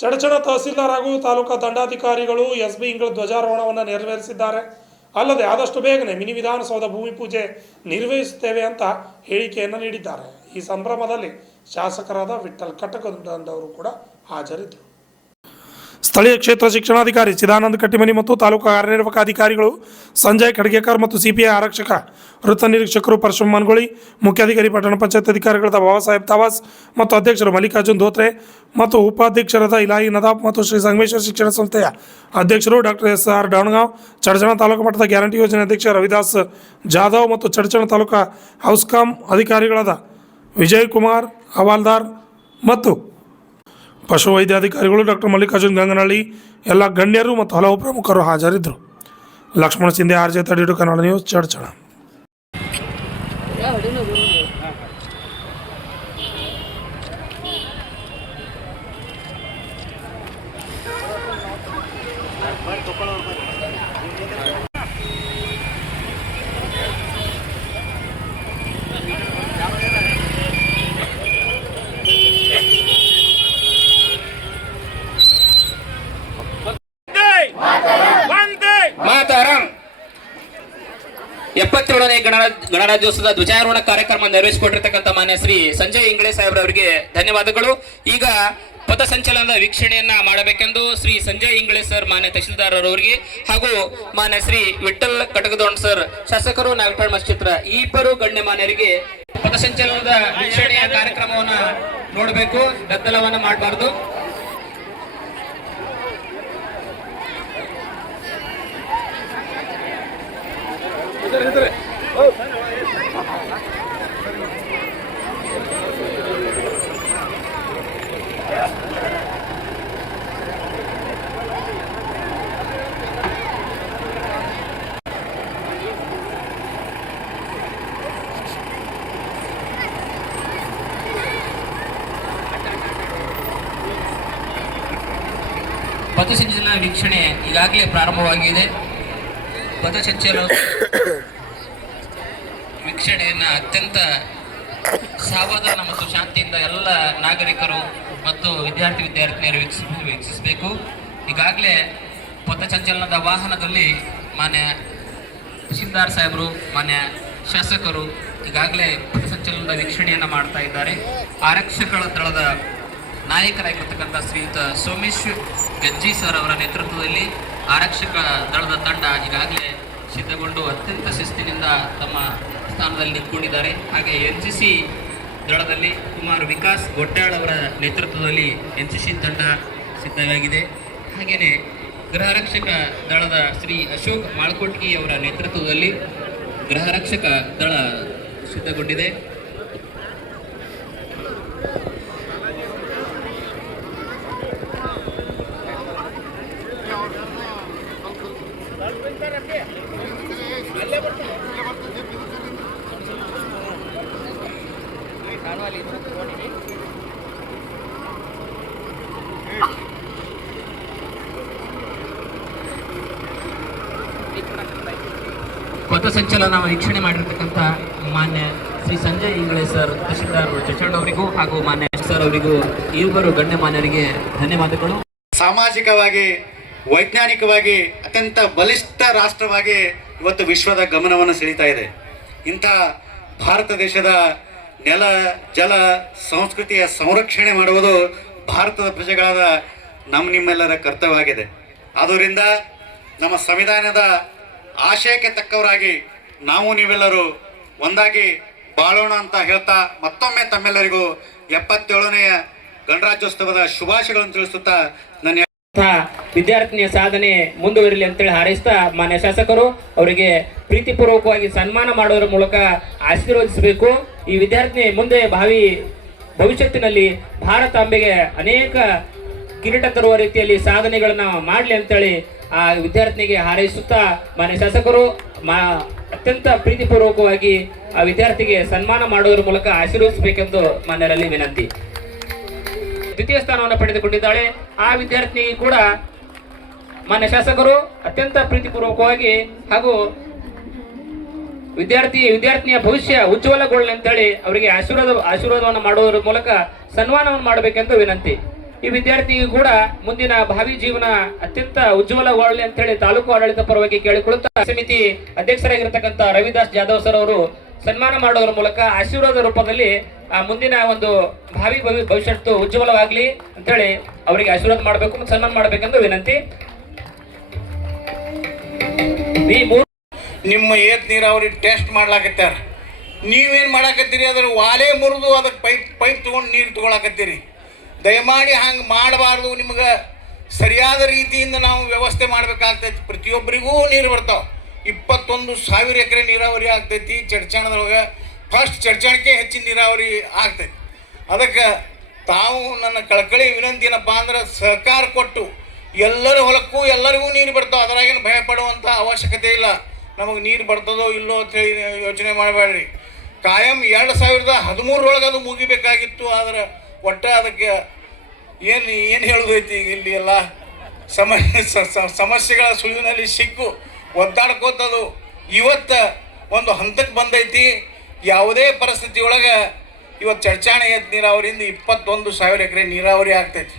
ಚಡಚಣ ತಹಸೀಲ್ದಾರ್ ಹಾಗೂ ತಾಲೂಕಾ ದಂಡಾಧಿಕಾರಿಗಳು ಎಸ್ಬಿ ಇಂಗಳ ಧ್ವಜಾರೋಹಣವನ್ನು ನೆರವೇರಿಸಿದ್ದಾರೆ. ಅಲ್ಲದೆ ಆದಷ್ಟು ಬೇಗನೆ ಮಿನಿ ವಿಧಾನಸೌಧ ಭೂಮಿ ಪೂಜೆ ನಿರ್ವಹಿಸುತ್ತೇವೆ ಅಂತ ಹೇಳಿಕೆಯನ್ನು ನೀಡಿದ್ದಾರೆ. ಈ ಸಂಭ್ರಮದಲ್ಲಿ ಶಾಸಕರಾದ ವಿಠ್ಠಲ್ ಕಟಕದಂಡವರು ಕೂಡ ಹಾಜರಿದ್ದರು. ಸ್ಥಳೀಯ ಕ್ಷೇತ್ರ ಶಿಕ್ಷಣಾಧಿಕಾರಿ ಚಿದಾನಂದ ಕಟ್ಟಿಮನಿ ಮತ್ತು ತಾಲೂಕು ಕಾರ್ಯನಿರ್ವಾಹಕ ಅಧಿಕಾರಿಗಳು ಸಂಜಯ್ ಖಡ್ಗೇಕರ್ ಮತ್ತು ಸಿಪಿಐ ಆರಕ್ಷಕ ವೃತ್ತ ನಿರೀಕ್ಷಕರು ಪರಶುರಾಮ್ ಮನ್ಗೋಳಿ, ಮುಖ್ಯಾಧಿಕಾರಿ ಪಟ್ಟಣ ಪಂಚಾಯತ್ ಅಧಿಕಾರಿಗಳಾದ ಬಾಬಾ ಸಾಹೇಬ್ ತವಾಸ್ ಮತ್ತು ಅಧ್ಯಕ್ಷರು ಮಲ್ಲಿಕಾರ್ಜುನ್ ಧೋತ್ರೆ ಮತ್ತು ಉಪಾಧ್ಯಕ್ಷರಾದ ಇಲಾಹಿ ನದಾಫ್ ಮತ್ತು ಶ್ರೀ ಸಂಗಮೇಶ್ವರ ಶಿಕ್ಷಣ ಸಂಸ್ಥೆಯ ಅಧ್ಯಕ್ಷರು ಡಾಕ್ಟರ್ SR ಡಾಣಗಾಂವ್, ಚಡಚಣ ತಾಲೂಕು ಮಟ್ಟದ ಗ್ಯಾರಂಟಿ ಯೋಜನೆ ಅಧ್ಯಕ್ಷ ರವಿದಾಸ್ ಜಾಧವ್ ಮತ್ತು ಚಡಚಣ ತಾಲೂಕು ಹೌಸ್ಕಾಮ್ ಅಧಿಕಾರಿಗಳಾದ ವಿಜಯ್ ಕುಮಾರ್ ಹವಾಲ್ದಾರ್ ಮತ್ತು ಪಶುವೈದ್ಯಾಧಿಕಾರಿಗಳು ಡಾಕ್ಟರ್ ಮಲ್ಲಿಕಾರ್ಜುನ್ ಗಂಗನಹಳ್ಳಿ, ಎಲ್ಲ ಗಣ್ಯರು ಮತ್ತು ಹಲವು ಪ್ರಮುಖರು ಹಾಜರಿದ್ದರು. Lakshman Shinde, RJ 32 Kannada news, Chadchan. ಮಾತಾರಂ 77ನೇ ಗಣರಾಜ್ಯೋತ್ಸವದ ಧ್ವಜಾರೋಹಣ ಕಾರ್ಯಕ್ರಮ ನೆರವೇರಿಸಿಕೊಟ್ಟಿರ್ತಕ್ಕಂಥ ಮಾನ್ಯ ಶ್ರೀ ಸಂಜಯ್ ಇಂಗ್ಳೆ ಸಾಹೇಬ್ರವರಿಗೆ ಧನ್ಯವಾದಗಳು. ಈಗ ಪಥಸಂಚಲನದ ವೀಕ್ಷಣೆಯನ್ನ ಮಾಡಬೇಕೆಂದು ಶ್ರೀ ಸಂಜಯ್ ಇಂಗ್ಳೆ ಸರ್ ಮಾನ್ಯ ತಹಶೀಲ್ದಾರ್ ಅವರಿಗೆ ಹಾಗೂ ಮಾನ್ಯ ಶ್ರೀ ವಿಠ್ಠಲ್ ಕಟಕದೊಂಡ್ ಸರ್ ಶಾಸಕರು ನಾಗಠಾಳ್ ಮಸ್ಚಿತ್ರ ಈ ಇಬ್ಬರು ಗಣ್ಯಮಾನ್ಯರಿಗೆ ಪಥಸಂಚಲನದ ವೀಕ್ಷಣೆಯ ಕಾರ್ಯಕ್ರಮವನ್ನ ನೋಡಬೇಕು, ಗದ್ದಲವನ್ನ ಮಾಡಬಾರ್ದು. ಪಥಸಂಚಲನ ವೀಕ್ಷಣೆ ಈಗಾಗಲೇ ಪ್ರಾರಂಭವಾಗಿದೆ. ಪಥಸಂಚಲನ ವೀಕ್ಷಣೆಯನ್ನ ಅತ್ಯಂತ ಸಾವಧಾನ ಮತ್ತು ಶಾಂತಿಯಿಂದ ಎಲ್ಲ ನಾಗರಿಕರು ಮತ್ತು ವಿದ್ಯಾರ್ಥಿನಿಯರು ವೀಕ್ಷಿಸಬೇಕು. ಈಗಾಗಲೇ ಪಥಸಂಚಲನದ ವಾಹನದಲ್ಲಿ ಮಾನ್ಯ ತಹಶೀಲ್ದಾರ್ ಸಾಹೇಬರು, ಮಾನ್ಯ ಶಾಸಕರು ಈಗಾಗಲೇ ಪಥಸಂಚಲನದ ವೀಕ್ಷಣೆಯನ್ನು ಮಾಡ್ತಾ ಇದ್ದಾರೆ. ಆರಕ್ಷಕ ದಳದ ನಾಯಕರಾಗಿರ್ತಕ್ಕಂಥ ಶ್ರೀಯುತ ಸೋಮೇಶ್ವರ್ ಗಜ್ಜಿ ಸರ್ ಅವರ ನೇತೃತ್ವದಲ್ಲಿ ಆರಕ್ಷಕ ದಳದ ತಂಡ ಈಗಾಗಲೇ ಸಿದ್ಧಗೊಂಡು ಅತ್ಯಂತ ಶಿಸ್ತಿನಿಂದ ತಮ್ಮ ಸ್ಥಾನದಲ್ಲಿ ನಿಂತುಕೊಂಡಿದ್ದಾರೆ. ಹಾಗೆ NCC ದಳದಲ್ಲಿ ಕುಮಾರ್ ವಿಕಾಸ್ ಗೊಟ್ಟಾಳ್ ಅವರ ನೇತೃತ್ವದಲ್ಲಿ NCC ತಂಡ ಸಿದ್ಧವಾಗಿದೆ. ಹಾಗೆಯೇ ಗೃಹರಕ್ಷಕ ದಳದ ಶ್ರೀ ಅಶೋಕ್ ಮಾಳ್ಕೋಟ್ಗಿ ಅವರ ನೇತೃತ್ವದಲ್ಲಿ ಗೃಹರಕ್ಷಕ ದಳ ಸಿದ್ಧಗೊಂಡಿದೆ. ಪಥಸಂಚಲನ ವೀಕ್ಷಣೆ ಮಾಡಿರ್ತಕ್ಕಂಥ ಮಾನ್ಯ ಶ್ರೀ ಸಂಜಯ್ ಇಂಗ್ಳೆ ಸರ್ ತಹಶೀಲ್ದಾರ್ ಚಚಂಡ್ ಅವರಿಗೂ ಹಾಗೂ ಮಾನ್ಯ ಸರ್ ಅವರಿಗೂ ಇಬ್ಬರು ಗಣ್ಯಮಾನ್ಯರಿಗೆ ಧನ್ಯವಾದಗಳು. ಸಾಮಾಜಿಕವಾಗಿ, ವೈಜ್ಞಾನಿಕವಾಗಿ ಅತ್ಯಂತ ಬಲಿಷ್ಠ ರಾಷ್ಟ್ರವಾಗಿ ಇವತ್ತು ವಿಶ್ವದ ಗಮನವನ್ನು ಸೆಳೀತಾ ಇದೆ. ಇಂಥ ಭಾರತ ದೇಶದ ನೆಲ, ಜಲ, ಸಂಸ್ಕೃತಿಯ ಸಂರಕ್ಷಣೆ ಮಾಡುವುದು ಭಾರತದ ಪ್ರಜೆಗಳಾದ ನಿಮ್ಮೆಲ್ಲರ ಕರ್ತವ್ಯವಾಗಿದೆ. ಆದ್ದರಿಂದ ನಮ್ಮ ಸಂವಿಧಾನದ ಆಶಯಕ್ಕೆ ತಕ್ಕವರಾಗಿ ನಾವು ನೀವೆಲ್ಲರೂ ಒಂದಾಗಿ ಬಾಳೋಣ ಅಂತ ಹೇಳ್ತಾ ಮತ್ತೊಮ್ಮೆ ತಮ್ಮೆಲ್ಲರಿಗೂ 77ನೇ ಗಣರಾಜ್ಯೋತ್ಸವದ ಶುಭಾಶಯಗಳನ್ನು ತಿಳಿಸುತ್ತಾ ನನ್ನ ವಿದ್ಯಾರ್ಥಿನಿಯ ಸಾಧನೆ ಮುಂದುವರಿಲಿ ಅಂತೇಳಿ ಹಾರೈಸ್ತಾ ಮಾನ್ಯ ಶಾಸಕರು ಅವರಿಗೆ ಪ್ರೀತಿಪೂರ್ವಕವಾಗಿ ಸನ್ಮಾನ ಮಾಡೋದ್ರ ಮೂಲಕ ಆಶೀರ್ವದಿಸಬೇಕು. ಈ ವಿದ್ಯಾರ್ಥಿನಿ ಮುಂದೆ ಭವಿಷ್ಯತ್ತಿನಲ್ಲಿ ಭಾರತಾಂಬೆಗೆ ಅನೇಕ ಕಿರೀಟ ತರುವ ರೀತಿಯಲ್ಲಿ ಸಾಧನೆಗಳನ್ನ ಮಾಡಲಿ ಅಂತೇಳಿ ಆ ವಿದ್ಯಾರ್ಥಿನಿಗೆ ಹಾರೈಸುತ್ತಾ ಮಾನ್ಯ ಶಾಸಕರು ಅತ್ಯಂತ ಪ್ರೀತಿಪೂರ್ವಕವಾಗಿ ಆ ವಿದ್ಯಾರ್ಥಿಗೆ ಸನ್ಮಾನ ಮಾಡೋದ್ರ ಮೂಲಕ ಆಶೀರ್ವದಿಸಬೇಕೆಂದು ಮಾನ್ಯರಲ್ಲಿ ವಿನಂತಿ. ದ್ವಿತೀಯ ಸ್ಥಾನವನ್ನು ಪಡೆದುಕೊಂಡಿದ್ದಾಳೆ. ಆ ವಿದ್ಯಾರ್ಥಿನಿ ಕೂಡ ಮಾನ್ಯ ಶಾಸಕರು ಅತ್ಯಂತ ಪ್ರೀತಿಪೂರ್ವಕವಾಗಿ ಹಾಗೂ ವಿದ್ಯಾರ್ಥಿನಿಯ ಭವಿಷ್ಯ ಉಜ್ವಲಗೊಳ್ಳಲಿ ಅಂತೇಳಿ ಅವರಿಗೆ ಆಶೀರ್ವಾದವನ್ನು ಮಾಡುವುದರ ಮೂಲಕ ಸನ್ಮಾನವನ್ನು ಮಾಡಬೇಕೆಂದು ವಿನಂತಿ. ಈ ವಿದ್ಯಾರ್ಥಿಗೂ ಕೂಡ ಮುಂದಿನ ಭಾವಿ ಜೀವನ ಅತ್ಯಂತ ಉಜ್ವಲಗೊಳ್ಳಲಿ ಅಂತ ಹೇಳಿ ತಾಲೂಕು ಆಡಳಿತ ಪರವಾಗಿ ಕೇಳಿಕೊಳ್ಳುತ್ತಾ ಸಮಿತಿ ಅಧ್ಯಕ್ಷರಾಗಿರ್ತಕ್ಕಂಥ ರವಿದಾಸ್ ಜಾಧವ್ ಸರ್ ಅವರು ಸನ್ಮಾನ ಮಾಡೋದ್ರ ಮೂಲಕ ಆಶೀರ್ವಾದ ರೂಪದಲ್ಲಿ ಆ ಮುಂದಿನ ಒಂದು ಭಾವಿ ಭವಿಷ್ಯತ್ತು ಉಜ್ವಲವಾಗ್ಲಿ ಅಂತ ಹೇಳಿ ಅವರಿಗೆ ಆಶೀರ್ವಾದ ಮಾಡಬೇಕು ಮತ್ತು ಸನ್ಮಾನ ಮಾಡಬೇಕೆಂದು ವಿನಂತಿ. ನಿಮ್ಮ ಏತ್ ನೀರಾವರಿ ಟೆಸ್ಟ್ ಮಾಡ್ಲಾಕತ್ತಾರ, ನೀವೇನು ಮಾಡಾಕತ್ತೀರಿ? ಅದ್ರ ವಾಲೆ ಮುರಿದು ಅದಕ್ಕೆ ಪೈಪ್ ತೊಗೊಂಡು ನೀರು ತೊಗೊಳಕತ್ತೀರಿ. ದಯಮಾಡಿ ಹಂಗೆ ಮಾಡಬಾರ್ದು. ನಿಮ್ಗೆ ಸರಿಯಾದ ರೀತಿಯಿಂದ ನಾವು ವ್ಯವಸ್ಥೆ ಮಾಡಬೇಕಾಗ್ತೈತಿ. ಪ್ರತಿಯೊಬ್ಬರಿಗೂ ನೀರು ಬರ್ತಾವೆ. 21,000 ಎಕರೆ ನೀರಾವರಿ ಆಗ್ತೈತಿ ಚಡ್ಚಾಣದೊಳಗೆ. ಫಸ್ಟ್ ಚಡ್ಚಾಣಕ್ಕೆ ಹೆಚ್ಚಿನ ನೀರಾವರಿ ಆಗ್ತೈತಿ. ಅದಕ್ಕೆ ತಾವು ನನ್ನ ಕಳಕಳಿ ವಿನಂತಿ ಏನಪ್ಪ ಅಂದ್ರೆ ಸಹಕಾರ ಕೊಟ್ಟು ಎಲ್ಲರ ಹೊಲಕ್ಕೂ ಎಲ್ಲರಿಗೂ ನೀರು ಬರ್ತಾವೆ. ಅದರಾಗೇನು ಭಯ ಪಡುವಂಥ ಅವಶ್ಯಕತೆ ಇಲ್ಲ. ನಮಗೆ ನೀರು ಬರ್ತದೋ ಇಲ್ಲೋ ಅಂತ ಹೇಳಿ ಯೋಚನೆ ಮಾಡಬೇಡ್ರಿ. ಕಾಯಂ 2013 ಅದು ಮುಗಿಬೇಕಾಗಿತ್ತು. ಆದರೆ ಒಟ್ಟು ಅದಕ್ಕೆ ಏನು ಹೇಳೋದೈತಿ ಇಲ್ಲಿ ಎಲ್ಲ ಸಮಸ್ಯೆಗಳ ಸುಳಿವಿನಲ್ಲಿ ಸಿಕ್ಕು ಒದ್ದಾಡ್ಕೋತದು ಇವತ್ತು ಒಂದು ಹಂತಕ್ಕೆ ಬಂದೈತಿ. ಯಾವುದೇ ಪರಿಸ್ಥಿತಿ ಒಳಗೆ ಇವತ್ತು ಚಡ್ಚಾಣ ಏತ್ ನೀರಾವರಿಯಿಂದ 21,000 ಎಕರೆ ನೀರಾವರಿ ಆಗ್ತೈತಿ.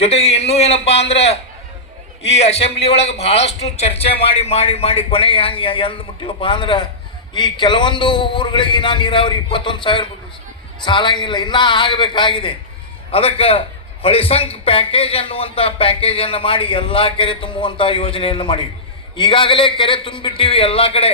ಜೊತೆಗೆ ಇನ್ನೂ ಏನಪ್ಪ ಅಂದ್ರೆ ಈ ಅಸೆಂಬ್ಲಿ ಒಳಗೆ ಭಾಳಷ್ಟು ಚರ್ಚೆ ಮಾಡಿ ಮಾಡಿ ಮಾಡಿ ಕೊನೆಗೆ ಹೆಂಗೆ ಎಂದು ಮುಟ್ಟಿವಪ್ಪ ಅಂದ್ರೆ ಈ ಕೆಲವೊಂದು ಊರುಗಳಿಗೆ ಇನ್ನೂ ನೀರಾವರಿ 21,000 ಸಾಲಂಗಿಲ್ಲ, ಇನ್ನೂ ಆಗಬೇಕಾಗಿದೆ. ಅದಕ್ಕೆ ಹೊಳಿಸಂಕ್ ಪ್ಯಾಕೇಜ್ ಅನ್ನುವಂಥ ಪ್ಯಾಕೇಜನ್ನು ಮಾಡಿ ಎಲ್ಲ ಕೆರೆ ತುಂಬುವಂಥ ಯೋಜನೆಯನ್ನು ಮಾಡಿವಿ. ಈಗಾಗಲೇ ಕೆರೆ ತುಂಬಿಟ್ಟಿವಿ ಎಲ್ಲ ಕಡೆ.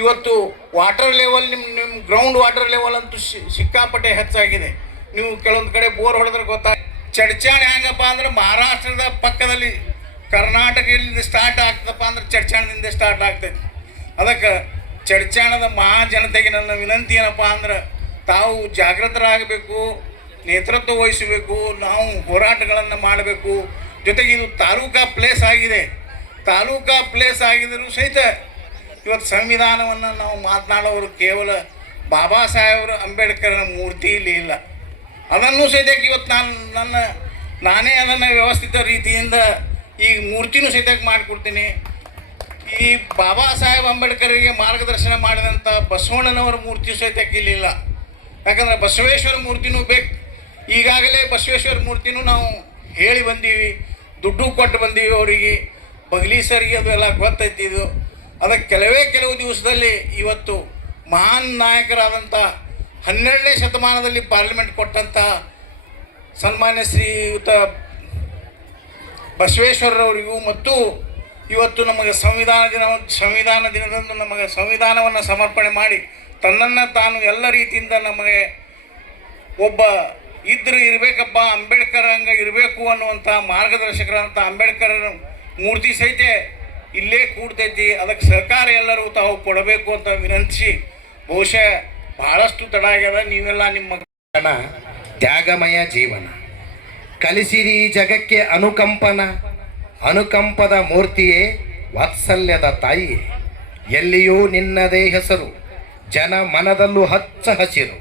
ಇವತ್ತು ವಾಟರ್ ಲೆವೆಲ್ ನಿಮ್ಮ ಗ್ರೌಂಡ್ ವಾಟರ್ ಲೆವೆಲ್ ಅಂತೂ ಸಿಕ್ಕಾಪಟ್ಟೆ ಹೆಚ್ಚಾಗಿದೆ. ನೀವು ಕೆಲವೊಂದು ಕಡೆ ಬೋರ್ ಹೊಡೆದ್ರೆ ಗೊತ್ತಾಗ. ಚಡ್ಚಾಣ ಹೆಂಗಪ್ಪ ಅಂದ್ರೆ ಮಹಾರಾಷ್ಟ್ರದ ಪಕ್ಕದಲ್ಲಿ ಕರ್ನಾಟಕದಿಂದ ಸ್ಟಾರ್ಟ್ ಆಗ್ತದಪ್ಪ ಅಂದ್ರೆ ಚಡ್ಚಾಣದಿಂದ ಸ್ಟಾರ್ಟ್ ಆಗ್ತೈತಿ. ಅದಕ್ಕೆ ಚಡ್ಚಾಣದ ಮಹಾಜನತೆಗೆ ನನ್ನ ವಿನಂತಿ ಏನಪ್ಪ ಅಂದ್ರೆ ತಾವು ಜಾಗೃತರಾಗಬೇಕು, ನೇತೃತ್ವ ವಹಿಸಬೇಕು, ನಾವು ಹೋರಾಟಗಳನ್ನು ಮಾಡಬೇಕು. ಜೊತೆಗೆ ಇದು ತಾಲೂಕಾ ಪ್ಲೇಸ್ ಆಗಿದೆ. ತಾಲೂಕಾ ಪ್ಲೇಸ್ ಆಗಿದ್ದರೂ ಸಹಿತ ಇವತ್ತು ಸಂವಿಧಾನವನ್ನು ನಾವು ಮಾತನಾಡೋರು ಕೇವಲ ಬಾಬಾ ಸಾಹೇಬ್ ಅಂಬೇಡ್ಕರ್ ಮೂರ್ತಿ ಇಲ್ಲಿ ಇಲ್ಲ. ಅದನ್ನು ಸಹಿತ ಇವತ್ತು ನಾನೇ ಅದನ್ನು ವ್ಯವಸ್ಥಿತ ರೀತಿಯಿಂದ ಈ ಮೂರ್ತಿನೂ ಸಹಿತ ಮಾಡಿಕೊಡ್ತೀನಿ. ಈ ಬಾಬಾ ಸಾಹೇಬ್ ಅಂಬೇಡ್ಕರ್ಗೆ ಮಾರ್ಗದರ್ಶನ ಮಾಡಿದಂಥ ಬಸವಣ್ಣನವರ ಮೂರ್ತಿ ಸಹಿತ ಇಲ್ಲಿಲ್ಲ. ಯಾಕಂದರೆ ಬಸವೇಶ್ವರ ಮೂರ್ತಿನೂ ಬೇಕು. ಈಗಾಗಲೇ ಬಸವೇಶ್ವರ ಮೂರ್ತಿನೂ ನಾವು ಹೇಳಿ ಬಂದೀವಿ, ದುಡ್ಡು ಕೊಟ್ಟು ಬಂದೀವಿ ಅವರಿಗೆ, ಬಗಲಿ ಸರಿಗೆ ಅದು ಎಲ್ಲ ಗೊತ್ತೈತಿ. ಇದು ಅದಕ್ಕೆ ಕೆಲವು ದಿವಸದಲ್ಲಿ ಇವತ್ತು ಮಹಾನ್ ನಾಯಕರಾದಂಥ 12ನೇ ಶತಮಾನದಲ್ಲಿ ಪಾರ್ಲಿಮೆಂಟ್ ಕೊಟ್ಟಂಥ ಸನ್ಮಾನ್ಯ ಶ್ರೀಯುತ ಬಸವೇಶ್ವರರವರಿಗೂ ಮತ್ತು ಇವತ್ತು ನಮಗೆ ಸಂವಿಧಾನ ದಿನದಂದು ನಮಗೆ ಸಂವಿಧಾನವನ್ನು ಸಮರ್ಪಣೆ ಮಾಡಿ ತನ್ನನ್ನು ತಾನು ಎಲ್ಲ ರೀತಿಯಿಂದ ನಮಗೆ ಒಬ್ಬ ಇದ್ರೆ ಇರಬೇಕಪ್ಪ, ಅಂಬೇಡ್ಕರ್ ಹಂಗೆ ಇರಬೇಕು ಅನ್ನುವಂಥ ಮಾರ್ಗದರ್ಶಕರಂಥ ಅಂಬೇಡ್ಕರ್ ಮೂರ್ತಿ ಸಹಿತ ಇಲ್ಲೇ ಕೂಡ್ತೈತಿ. ಅದಕ್ಕೆ ಸಹಕಾರ ಎಲ್ಲರೂ ತಾವು ಕೊಡಬೇಕು ಅಂತ ವಿನಂತಿಸಿ, ಬಹುಶಃ ಬಹಳಷ್ಟು ತಡ ಆಗ್ಯದ. ನೀವೆಲ್ಲ ನಿಮ್ಮ ತ್ಯಾಗಮಯ ಜೀವನ ಕಲಿಸಿರಿ ಈ ಜಗಕ್ಕೆ ಅನುಕಂಪದ ಮೂರ್ತಿಯೇ, ವಾತ್ಸಲ್ಯದ ತಾಯಿಯೇ. ಎಲ್ಲಿಯೂ ನಿನ್ನದೇ ಹೆಸರು, ಜನ ಮನದಲ್ಲೂ ಹಚ್ಚ ಹಸಿರು.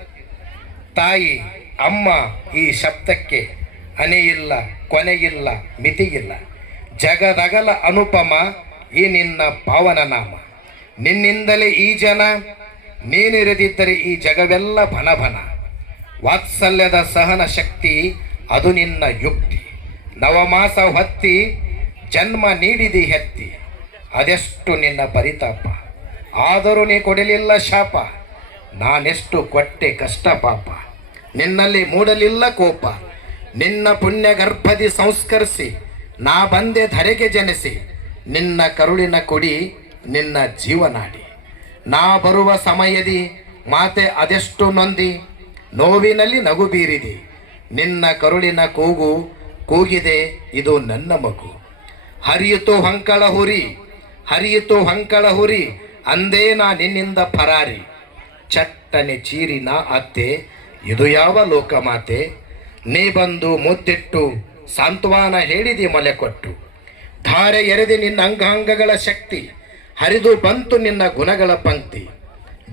ತಾಯಿ ಅಮ್ಮ ಈ ಶಬ್ದಕ್ಕೆ ಅನೆಯಿಲ್ಲ, ಕೊನೆಯಿಲ್ಲ, ಮಿತಿಯಿಲ್ಲ. ಜಗದಗಲ ಅನುಪಮ ಈ ನಿನ್ನ ಪಾವನ ನಾಮ. ನಿನ್ನಿಂದಲೇ ಈ ಜನ, ನೀನಿರದಿದ್ದರೆ ಈ ಜಗವೆಲ್ಲ ಭನಭನ. ವಾತ್ಸಲ್ಯದ ಸಹನ ಶಕ್ತಿ ಅದು ನಿನ್ನ ಯುಕ್ತಿ. ನವಮಾಸ ಹೊತ್ತಿ ಜನ್ಮ ನೀಡಿದಿ ಹೆತ್ತಿ, ಅದೆಷ್ಟು ನಿನ್ನ ಪರಿತಾಪ. ಆದರೂ ನೀ ಕೊಡಲಿಲ್ಲ ಶಾಪ, ನಾನೆಷ್ಟು ಕೊಟ್ಟೆ ಕಷ್ಟ ಪಾಪ. ನಿನ್ನಲ್ಲಿ ಮೂಡಲಿಲ್ಲ ಕೋಪ, ನಿನ್ನ ಪುಣ್ಯ ಗರ್ಭದಿ ಸಂಸ್ಕರಿಸಿ ನಾ ಬಂದೆ ಧರೆಗೆ ಜನಿಸಿ. ನಿನ್ನ ಕರುಳಿನ ಕೊಡಿ ನಿನ್ನ ಜೀವನಾಡಿ. ನಾ ಬರುವ ಸಮಯದಿ ಮಾತೆ ಅದೆಷ್ಟು ನೊಂದಿ, ನೋವಿನಲ್ಲಿ ನಗು ಬೀರಿದಿ. ನಿನ್ನ ಕರುಳಿನ ಕೂಗಿದೆ ಇದು ನನ್ನ ಮಗು. ಹರಿಯಿತು ಹೊಂಕಳ ಹುರಿ ಅಂದೇ ನಾ ನಿನ್ನಿಂದ ಪರಾರಿ. ಚಟ್ಟನೆ ಚೀರಿ ನಾ ಅತ್ತೆ, ಇದು ಯಾವ ಲೋಕಮಾತೆ. ನೀ ಬಂದು ಮುದ್ದಿಟ್ಟು ಸಾಂತ್ವನ ಹೇಳಿದಿ ಮೊಲೆ ಕೊಟ್ಟು. ಧಾರೆ ಎರೆದಿ ನಿನ್ನ ಅಂಗಾಂಗಗಳ ಶಕ್ತಿ, ಹರಿದು ಬಂತು ನಿನ್ನ ಗುಣಗಳ ಪಂಕ್ತಿ.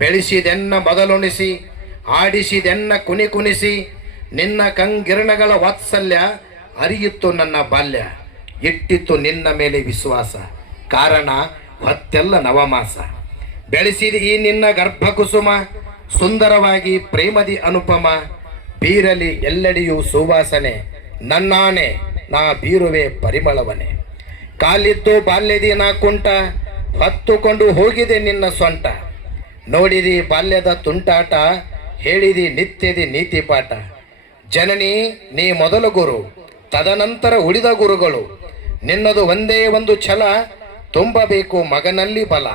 ಬೆಳೆಸಿದೆನ್ನ ಮೊದಲುಣಿಸಿ, ಆಡಿಸಿದೆನ್ನ ಕುಣಿಸಿ. ನಿನ್ನ ಕಂಗಿರಣಗಳ ವಾತ್ಸಲ್ಯ ಅರಿಯಿತ್ತು ನನ್ನ ಬಾಲ್ಯ. ಇಟ್ಟಿತ್ತು ನಿನ್ನ ಮೇಲೆ ವಿಶ್ವಾಸ, ಕಾರಣ ಹೊತ್ತೆಲ್ಲ ನವಮಾಸ. ಬೆಳೆಸಿದ ಈ ನಿನ್ನ ಗರ್ಭಕುಸುಮ, ಸುಂದರವಾಗಿ ಪ್ರೇಮದಿ ಅನುಪಮ. ಬೀರಲಿ ಎಲ್ಲೆಡೆಯೂ ಸುವಾಸನೆ, ನನ್ನಾಣೆ ನಾ ಬೀರುವೆ ಪರಿಮಳವನೆ. ಕಾಲಿದ್ದು ಬಾಲ್ಯದಿ ನಾ ಕುಂಟ, ಹೊತ್ತುಕೊಂಡು ಹೋಗಿದೆ ನಿನ್ನ ಸೊಂಟ. ನೋಡಿದಿ ಬಾಲ್ಯದ ತುಂಟಾಟ, ಹೇಳಿದಿ ನಿತ್ಯದಿ ನೀತಿ ಪಾಠ. ಜನನಿ ನೀ ಮೊದಲ ಗುರು, ತದನಂತರ ಉಳಿದ ಗುರುಗಳು. ನಿನ್ನದು ಒಂದೇ ಒಂದು ಛಲ, ತುಂಬಬೇಕು ಮಗನಲ್ಲಿ ಬಲ.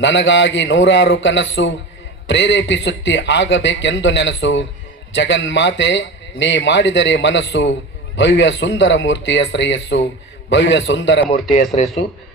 ನನಗಾಗಿ ನೂರಾರು ಕನಸು, ಪ್ರೇರೇಪಿಸುತ್ತಿ ಆಗಬೇಕೆಂದು ನೆನಸು. ಜಗನ್ಮಾತೆ ನೀ ಮಾಡಿದರೆ ಮನಸ್ಸು, ಭವ್ಯ ಸುಂದರ ಮೂರ್ತಿಯ ಶ್ರೇಯಸ್ಸು, ಭವ್ಯ ಸುಂದರ ಮೂರ್ತಿಯ ಶ್ರೇಯಸ್ಸು.